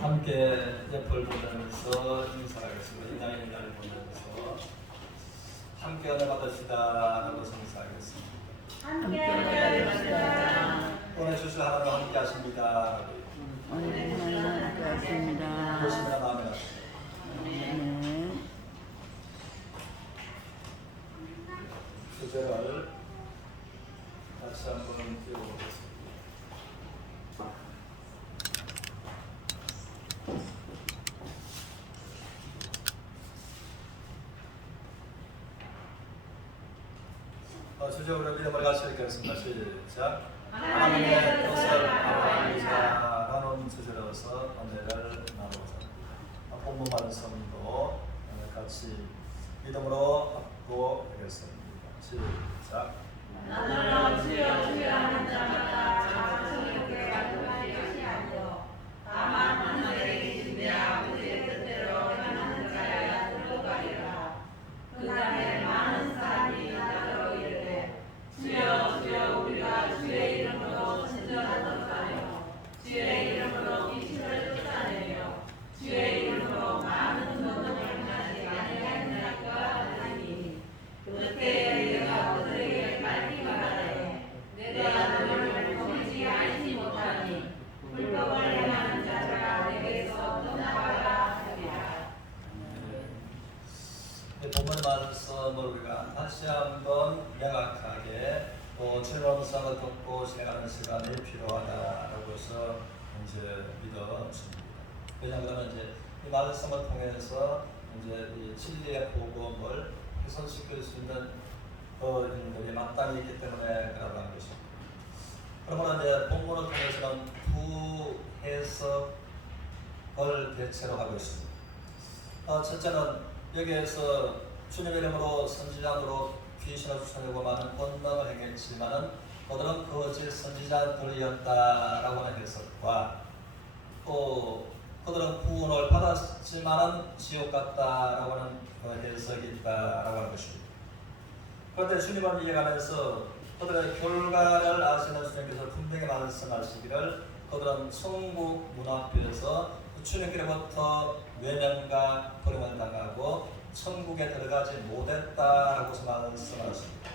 함께 옆을 보면서 인사하겠습니다. 인하인 나를 보면서 함께 은혜 받으시다 하고 성사하겠습니다. 함께 은혜 받으시다. 오늘 주실 하나님 함께 하십니다. 오늘 하나님 함께 하십니다. 보시면 아멘. 네. 주제를 다시 한번 띄워보겠습니다. 주제로 믿음을 같이 읽겠습니다. 시작. 하나님의 뜻을 알아가자 라는 주제로서 은혜를 나누자. 본문 말씀도 같이 믿음으로 합독하겠습니다. 시작. 나는 주여 주여 하는 자마다 자성스럽게 말씀할 것이 아니요 다만 하늘에 계신 아버지의 뜻대로 행하는 자여야 들어가리라. 그 날에 많은 사람이 나더러 이르되 주여 주여 우리가 주의 이름으로 선전하였사며 주의 이름으로 귀신을 쫓아내며 주의 이름으로 많은 노동을 행하지 아니하였나이까 하리니 그때에 내가 그들에게 밝히 말하되 내가 너희를 범치 알지 못하니 불법을 행하는 자가 내게서 떠나가라 하리라. 본문 말씀을 우리가 다시 한번 명확하게 또 주님의 듣고 생각하는 시간이 필요하다라고 해서 이제 믿어집니다. 왜냐하면 이제 이 말씀을 통해서 이제 이 진리의 복음을 훼손시킬 수 있는 어인들이 마땅히 있기 때문에 그러다는 것입니다. 그러면 이제 본문을 통해서는 두 해석을 대체로 하고 있습니다. 첫째는 여기에서 주님의 이름으로 선지자로 귀신을 쫓아내고 많은 권능을 행했지만은 그들은 거짓 선지자들이었다라고 하는 해석과 또 그들은 구원을 받았지만은 지옥 갔다라고 하는 해석이 있다라고 하는 것입니다. 그런데 주님을 이해하면서 그들의 결과를 아시는 주님께서 분명히 말씀하시기를 그들은 천국 문 앞에서 주님께로부터 외면과 버림을 당하고 천국에 들어가지 못했다라고 말씀하십니다.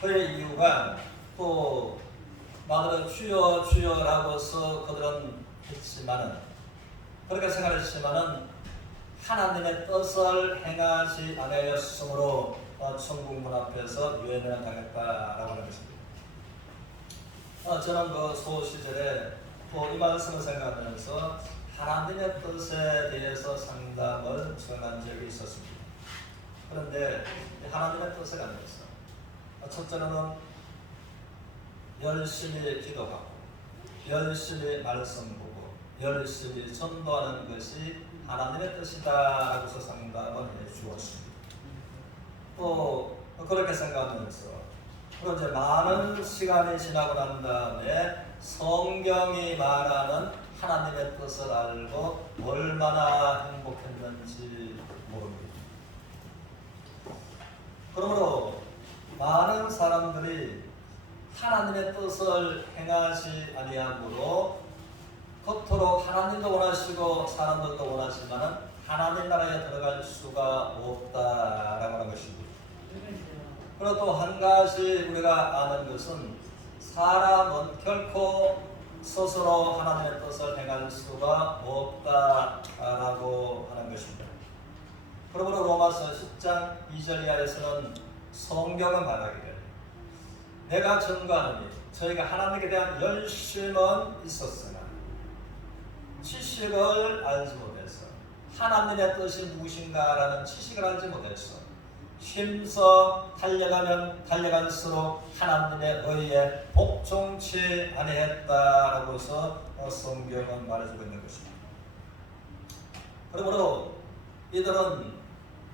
그의 이유가 또 나들은 주여 주여라고서 그들은 했지만은 그렇게 생각했지만은 하나님의 뜻을 행하지 아니하였으므로 천국 문 앞에서 외면을 당했다라고 하는 것입니다. 저는 그 소시절에 이 말씀을 생각하면서 하나님의 뜻에 대해서 상담을 전한 적이 있었습니다. 그런데 하나님의 뜻을 아니었어요. 첫째로는 열심히 기도하고 열심히 말씀 보고 열심히 전도하는 것이 하나님의 뜻이다라고서 상담을 해주었습니다. 또 그렇게 생각하면서 그리고 이제 많은 시간이 지나고 난 다음에 성경이 말하는 하나님의 뜻을 알고 얼마나 행복했는지 모릅니다. 그러므로 많은 사람들이 하나님의 뜻을 행하지 아니함으로 겉으로 하나님도 원하시고 사람들도 원하지만 하나님 나라에 들어갈 수가 없다라고 하는 것입니다. 그리고 또 한 가지 우리가 아는 것은 사람은 결코 스스로 하나님의 뜻을 행할 수가 없다라고 하는 것입니다. 그러므로 로마서 10장 2절 이하에서는 성경은 말하기를 내가 증거하노니 저희가 하나님에 대한 열심은 있었으나 지식을 알지 못해서 하나님의 뜻이 무엇인가라는 지식을 알지 못해서 힘써 달려가면 달려갈수록 하나님의 의에 복종치 아니했다라고 해서 성경은 말해주고 있는 것입니다. 그러므로 이들은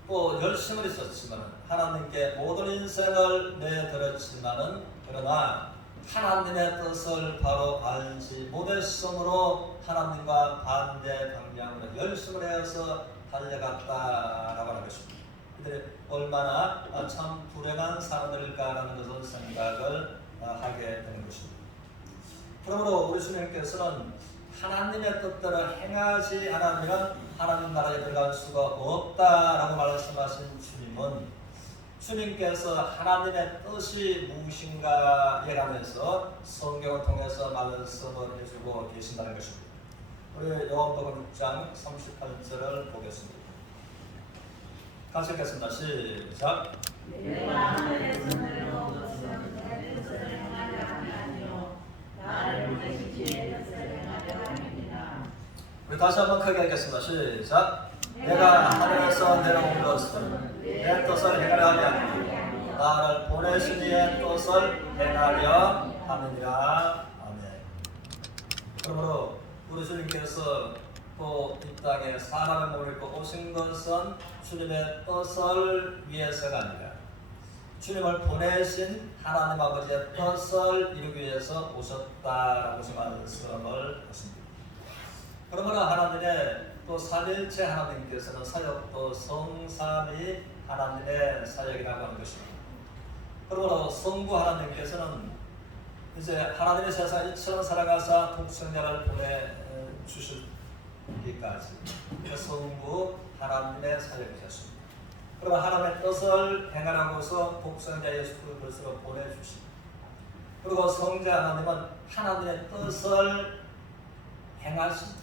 또 열심을 있었지만 하나님께 모든 인생을 내드렸지만은 그러나 하나님의 뜻을 바로 알지 못했으므로 하나님과 반대 방향으로 열심을 해서 달려갔다라고 하는 것입니다. 이들이 얼마나 참 불행한 사람들일까라는 것을 생각을 하게 되는 것입니다. 그러므로 우리 주님께서는 하나님의 뜻대로 행하지 않으면 하나님 나라에 들어갈 수가 없다라고 말씀하신 주님은 주님께서 하나님의 뜻이 무엇인가에 관해서 성경을 통해서 말씀을 해주고 계신다는 것입니다. 우리 요한복음 6장 38절을 보겠습니다. 같이 읽겠습니다. 시작. 내가 하늘에서 내려온 것은 내 뜻을 행하려 함이 아니요 나를 보내신 이의 뜻을 행하려 함이니라. 우리 다시 한번 크게 읽겠습니다. 시작. 내가 하늘에서 내려온 것은 내 뜻을 행하려 함이 아니요 나를 보내신 이의 뜻을 행하려 함이니라. 아멘. 그러므로 우리 주님께서 또 이 땅에 사람의 몸을 입고 오신 것은 주님의 뜻을 위해서가 아니라 주님을 보내신 하나님 아버지의 뜻을 이루기 위해서 오셨다라고 말씀을 하십니다. 그러므로 하나님의 또 삼일체 하나님께서는 사역도 성삼위 하나님의 사역이라고 하는 것입니다. 그러므로 성부 하나님께서는 이제 하나님의 세상을 이처럼 사랑하사 독생자를 보내주시기까지 성부 하나님의 사역이셨습니다. 그러면 하나님의 뜻을 행하라고서 독생자 예수 그리스도를 보내주십니다. 그리고 성자 하나님은 하나님의 뜻을 행하십니다.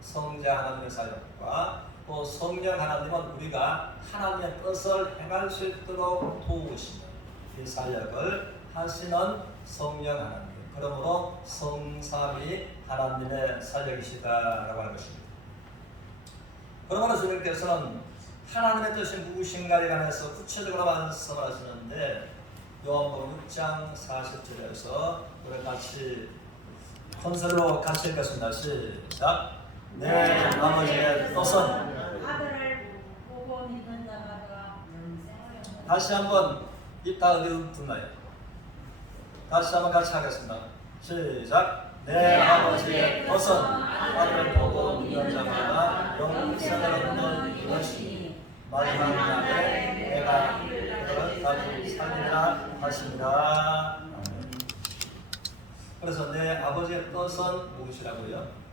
성자 하나님의 사역과 또 성령 하나님은 우리가 하나님의 뜻을 행할 수 있도록 도우시는 이 사역을 하시는 성령 하나님, 그러므로 성삼위 하나님의 사역이시다라고 하는 것입니다. 그러므로 주님께서는 하나님의 뜻이 무엇인가에 관해서 구체적으로 말씀하시는데 요한복음 6장 40절에서 우리 같이 컨설로 같이 읽겠습니다. 시작. 내 아버지의 뜻은 아들을 보고 믿는 자마다 영생을 얻는다. 다시 한번 이따 어디 붙나요? 다시 한번 같이 하겠습니다. 시작. 내 아버지의 뜻은 아들을 보고 믿는 자마다 영생을 얻는 이것이니 마지막 날에 내가 그들을 다시 살리라 하시니라. 아멘. 그래서 내 아버지의 뜻은 무엇이라고요?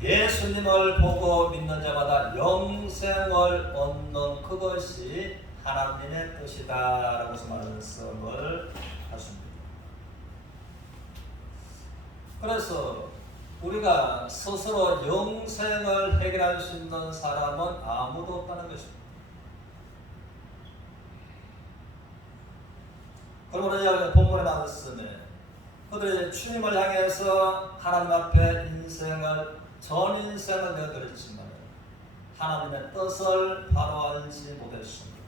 예수님을 보고 믿는 자마다 영생을 얻는 그것이 하나님의 뜻이다라고 말씀을 하십니다. 그래서 우리가 스스로 영생을 해결할 수 있는 사람은 아무도 없다는 것입니다. 그러므로 본문의 말씀에 그들이 주님을 향해서 하나님 앞에 인생을 전 인생을 내어드렸지만 하나님의 뜻을 바로 알지 못했습니다.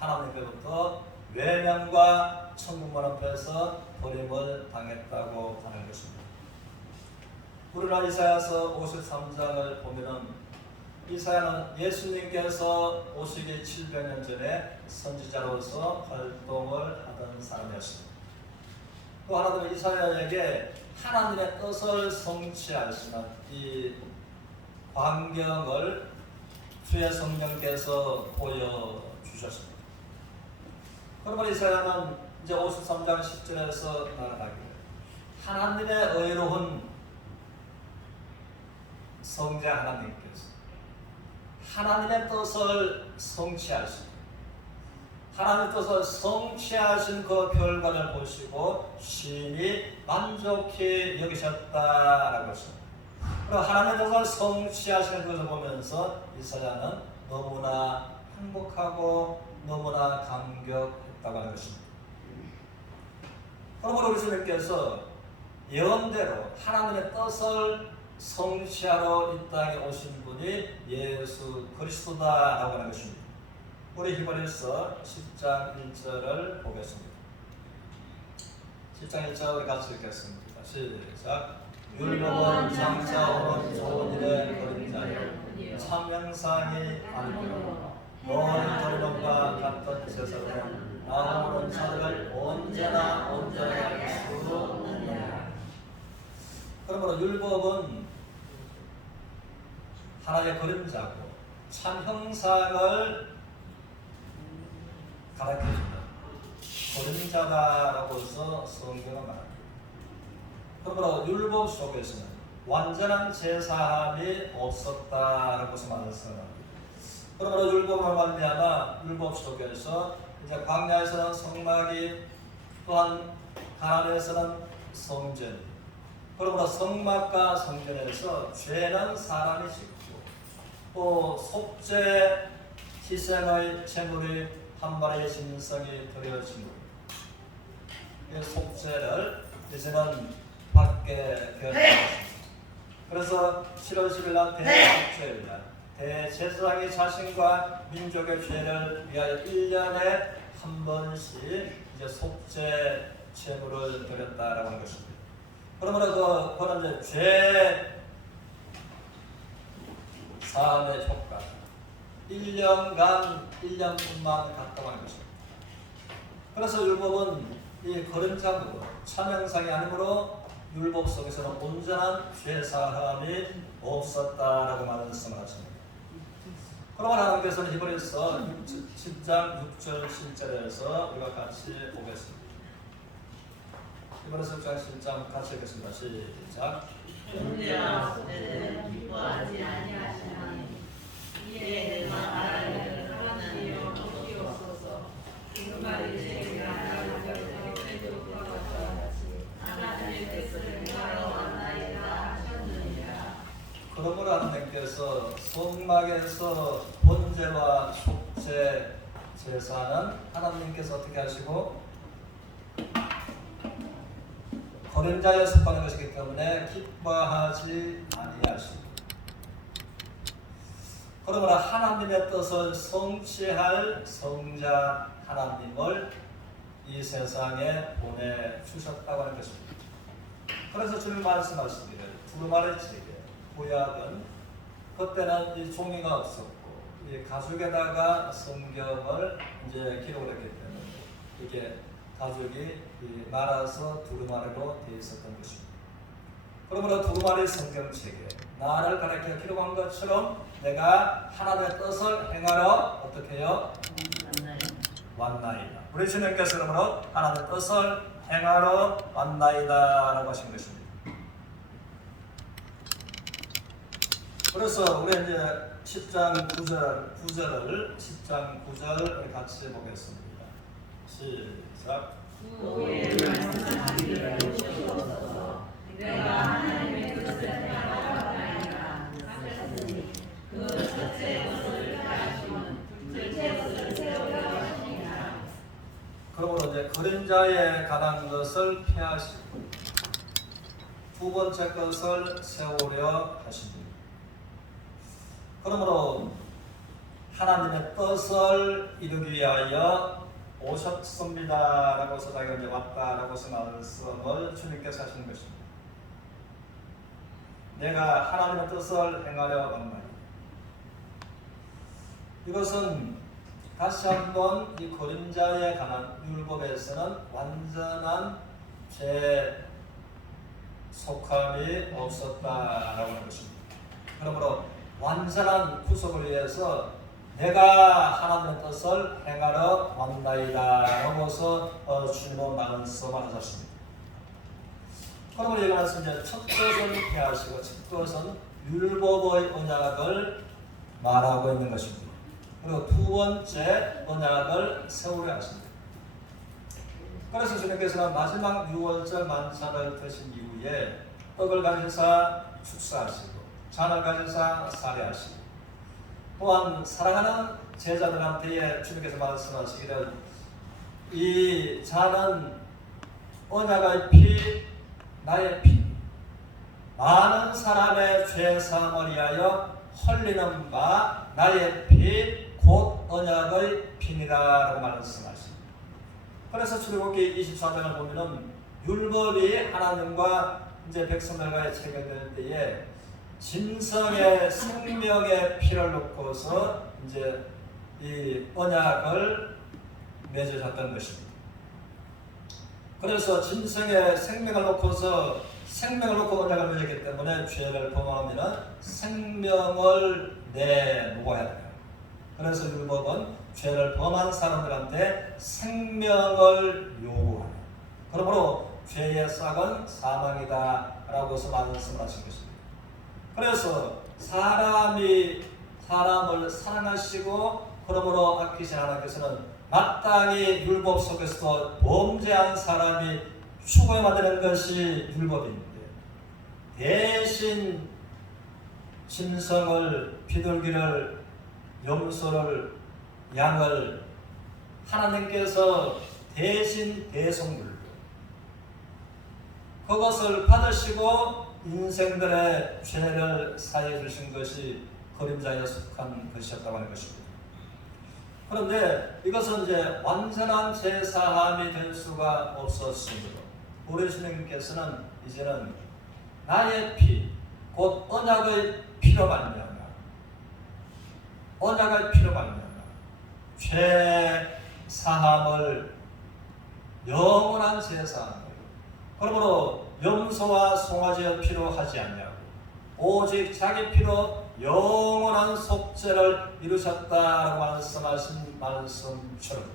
하나님께로부터 외면과 천국문 앞에서 버림을 당했다고 하는 것입니다. 우리가 이사야서 53장을 보면은 이사야는 예수님께서 오시기 700년 전에 선지자로서 활동을 하던 사람이었습니다. 또 하나님은 이사야에게 하나님의 뜻을 성취하시는 이 광경을 주의 성령께서 보여주셨습니다. 그러면 이사야는 이제 53장 10절에서 말하기를 하나님의 의로운 성자 하나님께서 하나님의 뜻을 성취하시고 하나님의 뜻을 성취하신 그 결과를 보시고 심히 만족히 여기셨다라고 했습니다. 그리고 하나님의 뜻을 성취하시는 것을 보면서 이사야는 너무나 행복하고 너무나 감격했다고 하는 것입니다. 그러므로 우리 주님께서 예언대로 하나님의 뜻을 성취하러 이 땅에 오신 분이 예수 그리스도다라고 하는 것입니다. 우리 히브리서 10장 1절을 보겠습니다. 10장 1절 우리 같이 읽겠습니다. 시작. 율법은 장차 오는 좋은 일의 그림자요 참명상이 아니므로 너는 저희들과 같은 세상에 나오는 자들을 언제나 온전하게 할 수 없느냐. 그러므로 율법은 하나의 그림자고 참 형상을 가르쳐준다. 그림자다라고 해서 성경은 말합니다. 그러므로 율법 속에서는 완전한 제사함이 없었다는 것을 말씀합니다. 그러므로 율법으로 말미암아 율법 속에서 이제 광야에서는 성막이, 또한 가나안에서는 성전. 그러므로 성막과 성전에서 죄는 사람이 짓고, 또 속죄 희생의 제물이 한 마리의 짐승이 드려지고, 이 속죄를 이제는 받게 되었습니다. 그래서 7월 10일 날 대속죄일 날 대제사장이 자신과 민족의 죄를 위하여 1년에 한 번씩 이제 속죄 제물을 드렸다라고 하는 것입니다. 그러므로 그는 이제 죄 사함의 효과 1년뿐만 갔다고 하는 것입니다. 그래서 율법은 이 거름장으로 참형상이 아니므로 율법 속에서는 온전한 죄사함이 없었다라고 말씀하십니다. 그러면 하나님께서는 히브리서 10장 6절 7절에서 우리가 같이 보겠습니다. 히브리서 10장 7장 같이 읽겠습니다. 시작. 형제와 소대는 기뻐하지 아니하시나니 이에 내가 말하기를 하나님이여 없이옵소서. 그 말이 제게 하나님께서 왼쪽과 같이 하나님의 뜻을 행하러 왔나이다 하셨느니라. 그러므로 하나님께서 성막에서 번제와 속죄 제사는 하나님께서 어떻게 하시고 거름자에 속하는 것이기 때문에 기뻐하지 아니하시고, 그러므로 하나님의 뜻을 성취할 성자 하나님을 이 세상에 보내주셨다고 하는 것입니다. 그래서 주님 말씀하시기를 두루마리 지게 구약은 그때는 이 종이가 없었고 이 가죽에다가 성경을 이제 기록을 했기 때문에 이게 가죽이 말아서 두루마리로 되어 있었던 것입니다. 그러므로 두루마리 성경책에 나를 가르쳐 기록한 것처럼 내가 하나님의 뜻을 행하러 어떻게 해요? 왔나이다. 우리 주님께서 그러므로 하나님의 뜻을 행하러 왔나이다 라고 하신 것입니다. 그래서 우리 이제 10장 9절을 10장 9절 같이 보겠습니다. 시작. 그의 말씀하기를 주옵소서. 내가 하나님의 뜻을 행하러 왔나이다 하셨으니 그 첫째 것을 피하시면 둘째 것을 세우려 하시니라. 그러므로 이제 그림자에 관한 것을 피하시고 두 번째 것을 세우려 하십니다. 그러므로 하나님의 뜻을 이루기 위하여 오셨습니다라고 자기가 이제 왔다라고 말씀을 주님께서 하시는 것입니다. 내가 하나님의 뜻을 행하려 왔나니, 이것은 다시 한번 이 그림자에 관한 율법에서는 완전한 죄 속함이 없었다라고 하는 것입니다. 그러므로 완전한 구속을 위해서 내가 하나님의 뜻을 행하러 왔나이다 라고서 주님은 말씀을 하셨습니다. 그러므로 이 말씀 이제 첫 것은 피하시고 첫 것은 율법의 언약을 말하고 있는 것입니다. 그리고 두 번째 언약을 세우려 하십니다. 그래서 주님께서는 마지막 6월절 만찬을 드신 이후에 떡을 가지사 축사하시고 잔을 가지사 살해하시고, 또한 사랑하는 제자들한테 주님께서 말씀하시기를 이 잔은 언약의 피, 나의 피, 많은 사람의 죄 사함을 위하여 흘리는 바 나의 피 곧 언약의 피니라라고 말씀하십니다. 그래서 출애굽기 24장을 보면은 율법이 하나님과 이제 백성들과의 체결될 때에 짐승의 생명의 피를 놓고서 이제 이 언약을 맺으셨던 것입니다. 그래서 짐승의 생명을 놓고서 생명을 놓고 언약을 맺었기 때문에 죄를 범하면 생명을 내놓아야 돼요. 그래서 율법은 죄를 범한 사람들한테 생명을 요구해요. 그러므로 죄의 싹은 사망이다 라고서 말씀하신 것입니다. 그래서 사람이 사람을 사랑하시고 그러므로 아끼신 하나님께서는 마땅히 율법 속에서도 범죄한 사람이 죽어야 만드는 것이 율법인데 대신 짐승을, 비둘기를, 염소를, 양을 하나님께서 대신 대속물로 그것을 받으시고 인생들의 죄를 사해 주신 것이 그림자에 속한 것이었다고 하는 것입니다. 그런데 이것은 이제 완전한 제사함이 될 수가 없었으므로 우리 주님께서는 이제는 나의 피, 곧 언약의 피로 말미암아 죄 사함을 영원한 제사함을 그러므로 염소와 송아지의 피로 하지 않냐고 오직 자기 피로 영원한 속죄를 이루셨다라고 말씀하신 말씀처럼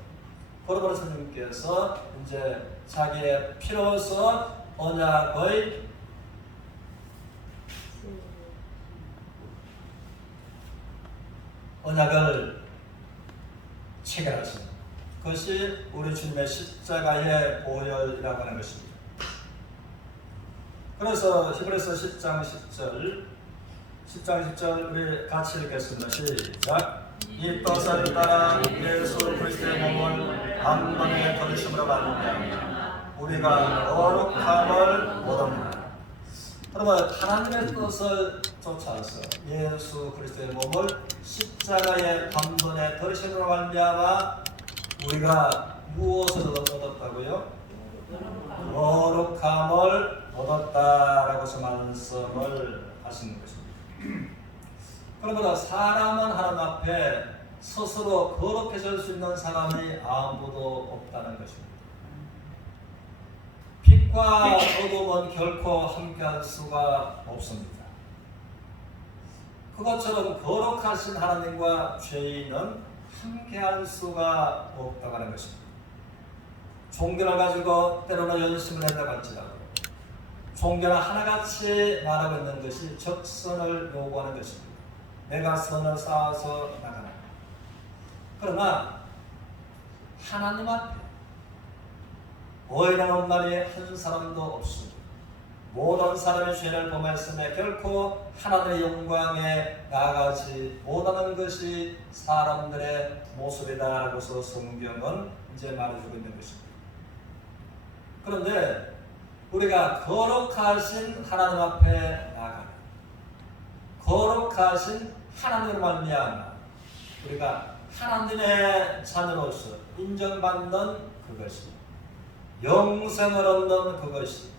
그러므로 주님께서 이제 자기의 피로서 언약을 체결하신 그것이 우리 주님의 십자가의 보혈이라고 하는 것입니다. 그래서 히브리서 10장 10절 우리 같이 읽겠습니다. 시작. 이 뜻을 따라 예수 그리스도의 몸을 한 번에 거두심으로 말미암아 우리가 거룩함을 얻었느니라. 그러면 하나님의 뜻을 쫓아서 예수 그리스도의 몸을 십자가의 단번에 거두심으로 말미암아 우리가 무엇을 얻었다고요? 거룩함을 얻었다라고서 말씀을 하시는 것입니다. 그러므로 사람은 하나님 앞에 스스로 거룩해질 수 있는 사람이 아무도 없다는 것입니다. 빛과 어둠은 결코 함께할 수가 없습니다. 그것처럼 거룩하신 하나님과 죄인은 함께할 수가 없다고 하는 것입니다. 종교를 가지고 때로는 연심을 한다고 할지라도 종교는 하나같이 말하고 있는 것이 적선을 요구하는 것입니다. 내가 선을 쌓아서 나가라. 그러나 하나님 앞에 오해라는 말이 한 사람도 없습니다. 모든 사람의 죄를 범했음에 결코 하나님의 영광에 나아가지 못하는 것이 사람들의 모습이다라고서 성경은 이제 말해주고 있는 것입니다. 그런데 우리가 거룩하신 하나님 앞에 나아가는 거룩하신 하나님을 말미암아 우리가 하나님의 자녀로서 인정받는 그것이 영생을 얻는 그것이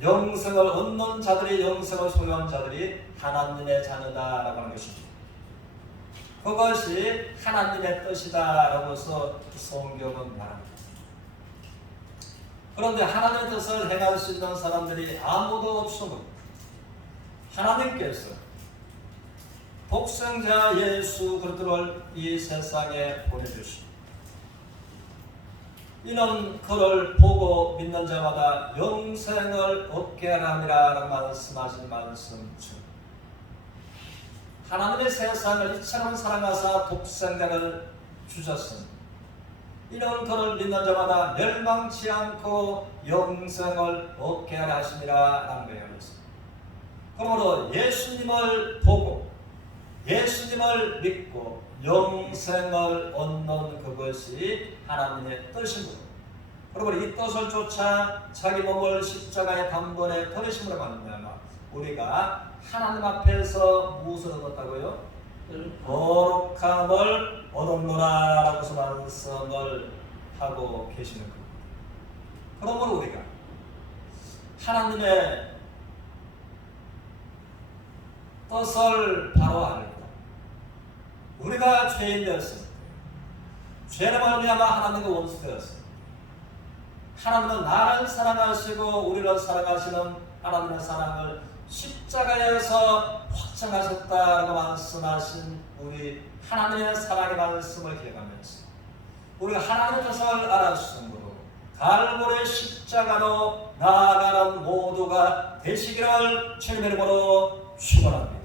영생을 얻는 자들이 영생을 소유한 자들이 하나님의 자녀다라고 하는 것입니다. 그것이 하나님의 뜻이다라고서 성경은 말합니다. 그런데 하나님의 뜻을 행할 수 있는 사람들이 아무도 없음으로 하나님께서 독생자 예수 그리스도를 이 세상에 보내주시고 이는 그를 보고 믿는 자마다 영생을 얻게 하리라 라고 말씀하신 말씀처럼 하나님의 세상을 이처럼 사랑하사 독생자를 주셨으니 이는 그를 믿는 자마다 멸망치 않고 영생을 얻게 하려 하심이라 라는 거예요. 그러므로 예수님을 보고 예수님을 믿고 영생을 얻는 그것이 하나님의 뜻이므로 그러므로 이 뜻을 쫓아 자기 몸을 십자가의 단번에 버리심으로 말미암아 우리가 하나님 앞에서 무엇을 얻었다고요? 거룩함을 얻었노라 라고서 말씀을 하고 계시는 겁니다. 그러므로 우리가 하나님의 뜻을 바로 알고 우리가 죄인 되었습니다. 죄를 말미암아 하나님과 원수되었습니다. 하나님은 나를 사랑하시고 우리를 사랑하시는 하나님의 사랑을 십자가에서 확증하셨다고 말씀하신 우리 하나님의 사랑의 말씀을 기억하면서 우리가 하나님의 뜻을 알았으므로 갈고리 십자가로 나아가는 모두가 되시기를 주님의 이름으로 축원합니다.